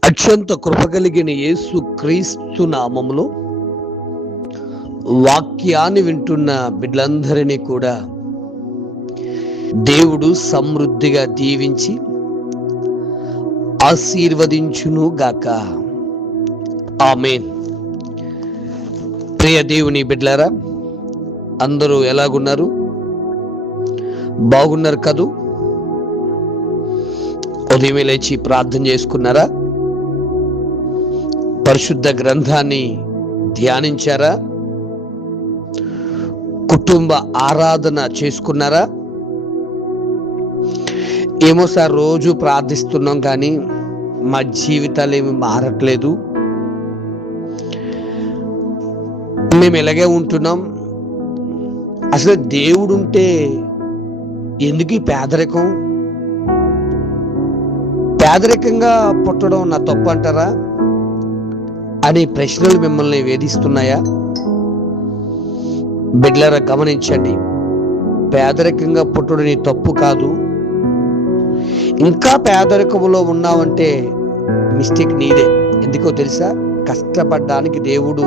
అత్యంత కృప కలిగిన యేసు క్రీస్తు నామములో వాక్యాన్ని వింటున్న బిడ్డలందరినీ కూడా దేవుడు సమృద్ధిగా దీవించి ఆశీర్వదించును గాక. ఆమేన్. ప్రియ దేవుని బిడ్డలారా, అందరూ ఎలాగున్నారు? బాగున్నారు కదూ? ఉదయమే లేచి ప్రార్థన చేసుకున్నారా? పరిశుద్ధ గ్రంథాన్ని ధ్యానించారా? కుటుంబ ఆరాధన చేసుకున్నారా? ఏమో సార్, రోజు ప్రార్థిస్తున్నాం కానీ మా జీవితాలు ఏమి మారట్లేదు, మేము ఇలాగే ఉంటున్నాం, అసలు దేవుడు ఉంటే ఎందుకు ఈ పేదరికం? పేదరికంగా పుట్టడం నా తప్పు అంటారా అనే ప్రశ్నలు మిమ్మల్ని వేధిస్తున్నాయా? బిడ్డలారా, గమనించండి, పేదరికంగా పుట్టడం నీ తప్పు కాదు. ఇంకా పేదరికంలో ఉన్నావంటే మిస్టేక్ నీదే. ఎందుకో తెలుసా? కష్టపడడానికి దేవుడు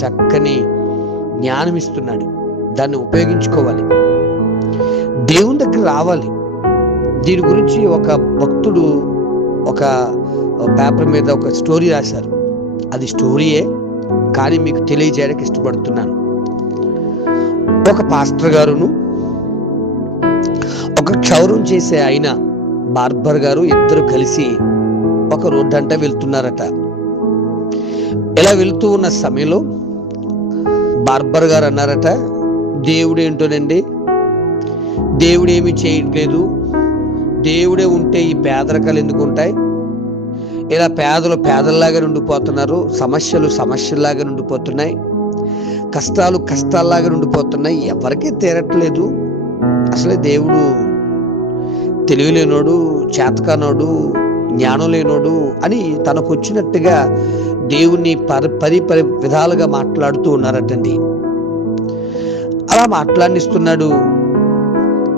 చక్కని జ్ఞానం ఇస్తున్నాడు, దాన్ని ఉపయోగించుకోవాలి, దేవుని దగ్గర రావాలి. దీని గురించి ఒక భక్తుడు ఒక పేపర్ మీద ఒక స్టోరీ రాశారు. అది స్టోరీయే కానీ మీకు తెలియజేయడానికి ఇష్టపడుతున్నాను. ఒక పాస్టర్ గారును ఒక క్షౌరం చేసే ఆయన బార్బర్ గారు ఇద్దరు కలిసి ఒక రోడ్డు అంట వెళ్తున్నారట. ఇలా వెళ్తూ ఉన్న సమయంలో బార్బర్ గారు అన్నారట, దేవుడు ఏంటోనండి, దేవుడేమి చేయట్లేదు, దేవుడే ఉంటే ఈ పేదరికాలు ఎందుకు ఉంటాయి? ఇలా పేదలు పేదల్లాగా ఉండిపోతున్నారు, సమస్యలు సమస్యల్లాగా ఉండిపోతున్నాయి, కష్టాలు కష్టాల్లాగా ఉండిపోతున్నాయి, ఎవరికీ తీరట్లేదు. అసలే దేవుడు తెలివిలేనోడు, చేతకానోడు, జ్ఞానం లేనోడు అని తనకు వచ్చినట్టుగా దేవుణ్ణి పరి విధాలుగా మాట్లాడుతూ ఉన్నారటండి. అలా మాట్లాడిస్తున్నాడు.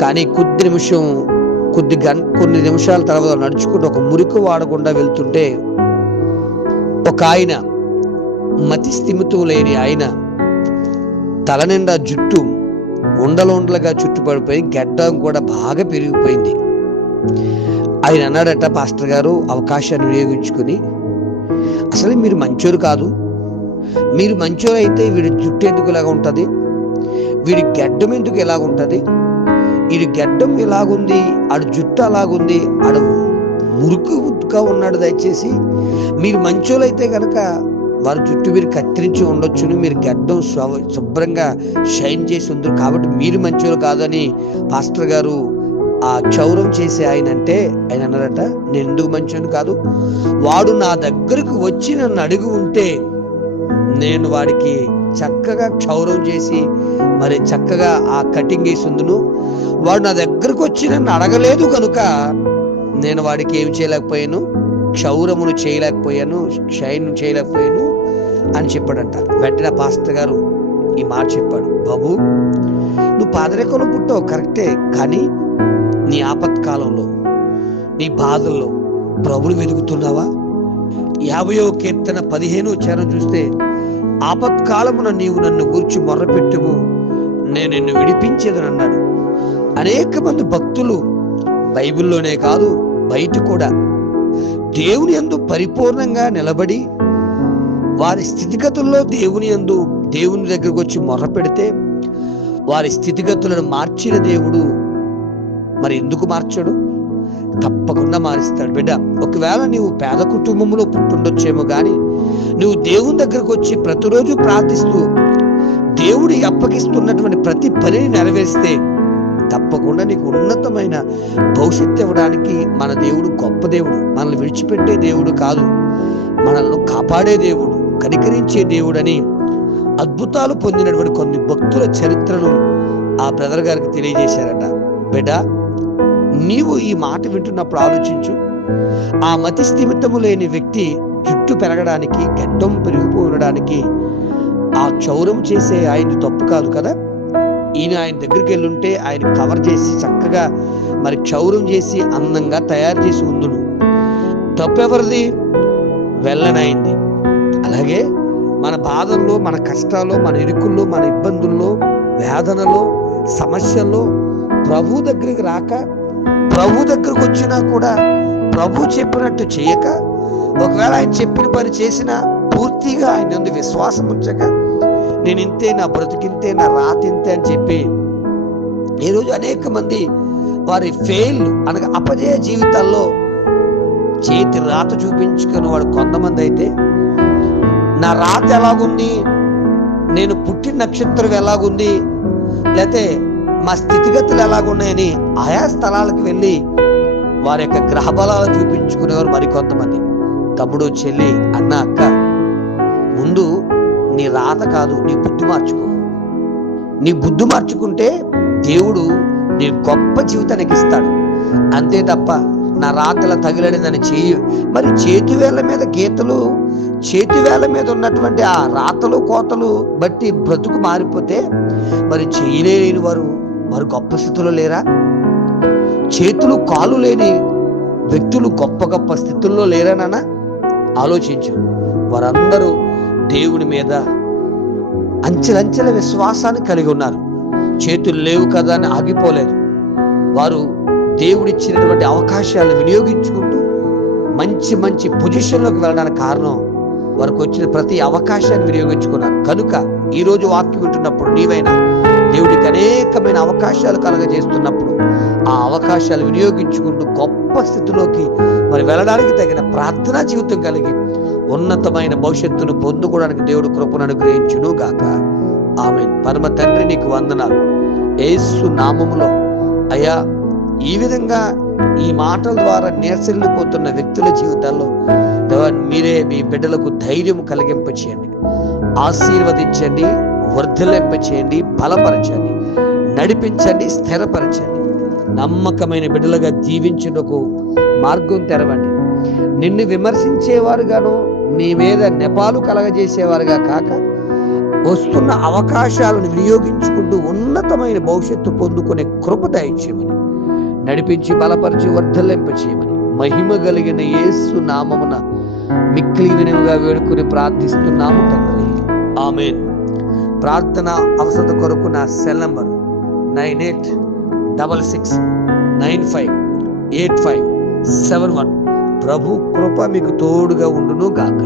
కానీ కొన్ని నిమిషాల తర్వాత నడుచుకుంటూ ఒక మురికి వాడకుండా వెళ్తుంటే ఒక ఆయన, మతి స్థిమితం లేని ఆయన, తల నిండా జుట్టు ఉండలుగా చుట్టుపడిపోయి గడ్డం కూడా బాగా పెరిగిపోయింది. ఆయన అన్నాడట, పాస్టర్ గారు అవకాశాన్ని వినియోగించుకుని, అసలు మీరు మంచోరు కాదు, మీరు మంచోరు అయితే వీడి జుట్టు ఎందుకు ఇలాగ ఉంటుంది, వీడి గడ్డం ఎందుకు ఇలాగ ఉంటుంది, వీడి గడ్డం ఇలాగుంది, ఆడు జుట్టు అలాగుంది, ఆడు మురుకుగా ఉన్నాడు, దయచేసి మీరు మంచోళ్ళు అయితే కనుక వారి జుట్టు మీరు కత్తిరించి ఉండొచ్చును, మీరు గడ్డం శుభ్రంగా షైన్ చేసి ఉందరు, కాబట్టి మీరు మంచోళ్ళు కాదని పాస్టర్ గారు ఆ క్షౌరం చేసే ఆయన అంటే, ఆయన అన్నారట, నేను ఎందుకు మంచోని కాదు, వాడు నా దగ్గరకు వచ్చి నన్ను అడిగి ఉంటే నేను వాడికి చక్కగా క్షౌరం చేసి మరి చక్కగా ఆ కటింగ్ వేసి ఉందును, వాడు నా దగ్గరకు వచ్చి నన్ను అడగలేదు కనుక నేను వాడికి ఏం చేయలేకపోయాను, క్షౌరమును చేయలేకపోయాను, షైన్ చేయలేకపోయాను అని చెప్పాడంట. వెంటనే పాస్టర్ గారు ఈ మాట చెప్పాడు, బాబు నువ్వు పేదరికంలో పుట్టావు కరెక్టే, కానీ నీ ఆపత్కాలంలో నీ బాధల్లో ప్రభుని వెతుకుతున్నావా? 50వ కీర్తన 15వ చరణం చూస్తే, ఆపత్కాలమున నీవు నన్ను గూర్చి మొర్రపెట్టుము, నేను నిన్ను విడిపించేదని అన్నాడు. అనేక మంది భక్తులు బైబిల్లోనే కాదు బయట కూడా దేవుని యందు పరిపూర్ణంగా నిలబడి వారి స్థితిగతుల్లో దేవుని దగ్గరకు వచ్చి మొర్ర పెడితే వారి స్థితిగతులను మార్చిన దేవుడు మరి ఎందుకు మార్చాడు? తప్పకుండా మారుస్తాడు. బిడ్డ, ఒకవేళ నీవు పేద కుటుంబంలో పుట్టుండొచ్చేమో కానీ నువ్వు దేవుని దగ్గరకు వచ్చి ప్రతిరోజు ప్రార్థిస్తూ దేవుడి అప్పగిస్తున్నటువంటి ప్రతి పనిని నెరవేరిస్తే తప్పకుండా నీకు ఉన్నతమైన భవిష్యత్తు ఇవ్వడానికి మన దేవుడు గొప్ప దేవుడు. మనల్ని విడిచిపెట్టే దేవుడు కాదు, మనల్ని కాపాడే దేవుడు, కనికరించే దేవుడని అద్భుతాలు పొందినటువంటి కొన్ని భక్తుల చరిత్రను ఆ బ్రదర్ గారికి తెలియజేశారట. బిడ్డ, నీవు ఈ మాట వింటున్నప్పుడు ఆలోచించు, ఆ మతి స్థిమితము లేని వ్యక్తి జుట్టు పెరగడానికి, గడ్డం పెరిగిపోవడానికి ఆ క్షౌరం చేసే ఆయన్ని తప్పు కాదు కదా. ఈయన ఆయన దగ్గరికి వెళ్ళుంటే ఆయన కవర్ చేసి చక్కగా మరి క్షౌరం చేసి అందంగా తయారు చేసి ఉందును. తప్పెవరిది? వెళ్ళనైంది. అలాగే మన బాధల్లో, మన కష్టాల్లో, మన ఇరుకుల్లో, మన ఇబ్బందుల్లో, వేదనలో, సమస్యల్లో ప్రభు దగ్గరికి రాక, ప్రభు దగ్గరకు వచ్చినా కూడా ప్రభు చెప్పినట్టు చేయక, ఒకవేళ ఆయన చెప్పిన పని చేసినా పూర్తిగా ఆయన యందు విశ్వాసం ఉంచక, నేను ఇంతే, నా బ్రతికింతే, నా రాత ఇంతే అని చెప్పి ఈరోజు అనేక మంది వారి ఫెయిల్ అనగా అపజయ జీవితాల్లో చేతి రాత చూపించుకుని వాడు కొంతమంది అయితే, నా రాత ఎలాగుంది, నేను పుట్టిన నక్షత్రం ఎలాగుంది, లేకపోతే మా స్థితిగతులు ఎలాగున్నాయని ఆయా స్థలాలకు వెళ్ళి వారి యొక్క గ్రహ బలాలు చూపించుకునేవారు మరికొంతమంది. తమ్ముడు, చెల్లి, అన్న, అక్క, ముందు నీ రాత కాదు, నీ బుద్ధి మార్చుకో. నీ బుద్ధి మార్చుకుంటే దేవుడు నీ గొప్ప జీవితానికి ఇస్తాడు. అంతే తప్ప నా రాతల తగిలడిందని చెయ్యి. మరి చేతి వేళ్ళ మీద గీతలు, చేతి వేళ్ళ మీద ఉన్నటువంటి ఆ రాతలు కోతలు బట్టి బ్రతుకు మారిపోతే మరి చేయలేని వారు మరి గొప్ప స్థితిలో లేరా? చేతులు కాలు లేని వ్యక్తులు గొప్ప గొప్ప స్థితుల్లో లేరానా? ఆలోచించు. వారందరూ దేవుని మీద అంచెలంచెల విశ్వాసాన్ని కలిగి ఉన్నారు. చేతులు లేవు కదా అని ఆగిపోలేదు. వారు దేవుడిచ్చినటువంటి అవకాశాలను వినియోగించుకుంటూ మంచి మంచి పొజిషన్లోకి వెళ్ళడానికి కారణం వారికి వచ్చిన ప్రతి అవకాశాన్ని వినియోగించుకున్నారు. కనుక ఈరోజు వాక్యం వింటున్నప్పుడు నీవైనా దేవుడికి అనేకమైన అవకాశాలు కలగజేస్తున్నప్పుడు ఆ అవకాశాలు వినియోగించుకుంటూ గొప్ప స్థితిలోకి మరి వెళ్ళడానికి తగిన ప్రార్థనా జీవితం కలిగి ఉన్నతమైన భవిష్యత్తును పొందుకోవడానికి దేవుడు కృపను అనుగ్రహించును గాక. ఆమేన్. పరమ తండ్రి, నీకు వందనాలు. యేసు నామములో అయ్యా, ఈ విధంగా ఈ మాటల ద్వారా నేర్చెల్లిపోతున్న వ్యక్తుల జీవితాల్లో మీరే మీ బిడ్డలకు ధైర్యం కలిగింపచేయండి, ఆశీర్వదించండి, వర్ధిల్లింపచేయండి, బలపరచండి, నడిపించండి, స్థిరపరచండి. నమ్మకమైన బిడ్డలుగా దీవించుటకు మార్గం తెరవండి. నిన్ను విమర్శించేవారుగాను, నీ మీద నెపాలు కలగజేసేవారుగా కాక, వస్తున్న అవకాశాలను వినియోగించుకుంటూ ఉన్నతమైన భవిష్యత్తు పొందుకునే కృప దయచేయమని, నడిపించి బలపరిచి వర్ధిల్లింపచేయమని, మహిమ కలిగిన యేసు నామమున మిక్కిలి వినముగా వేడుకుని ప్రార్థిస్తున్నాము తండ్రి. ఆమేన్. ప్రార్థన అవసరత కొరకు నా సెల్ నంబర్ 9866958571. ప్రభు కృప మీకు తోడుగా ఉండును గాక.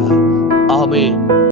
ఆమేన్.